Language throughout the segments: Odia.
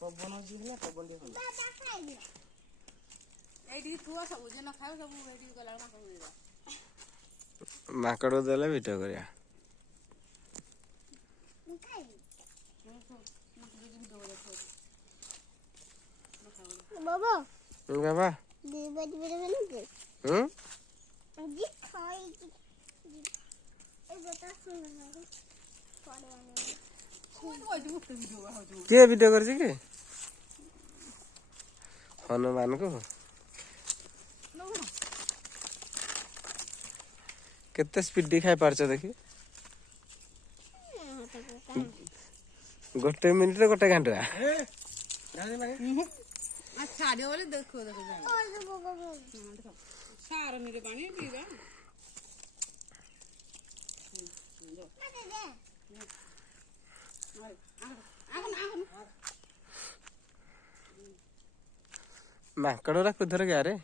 ପବନ ଅଛି ହେଲା ପବନ ଟିକେ ଭଲ ଏଇଠି ଥୁଆ ସବୁ ଯେ ନ ଖାଇବ ସବୁ ଏଇଠି ଗଲା ମାଙ୍କଡ ଦେଇଦବା ମାଙ୍କଡ ଦେଲେ ଭିଡ଼ିଓ କରିବା ବାବା ବାବା କିଏ ଭିଡ଼ିଓ କରିଛି କି ହନୁମାନଙ୍କୁ କେତେ ସ୍ପିଡି ଖାଇ ପାରୁଛ ଦେଖି ଗୋଟେ ମିନିଟରେ ଗୋଟେ ଘାଣ୍ଟୁଆ ଛାଡ଼ିବ ବୋଲି ଦେଖ ସାର ମିରେ ପାଣି ପିଇବା ମାଙ୍କଡ କୁଦର ଗାରେ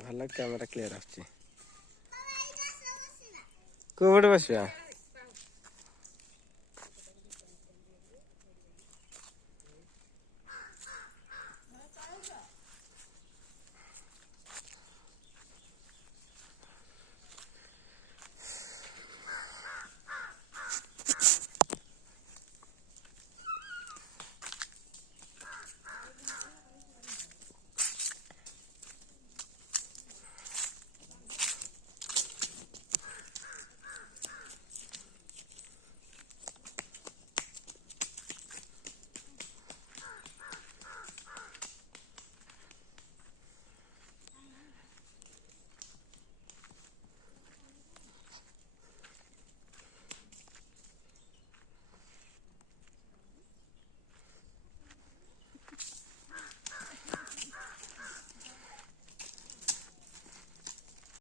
ଭଲ କ୍ୟାମେରା କ୍ଲିୟର ଆସୁଛି କୋଉଠି ବସିବା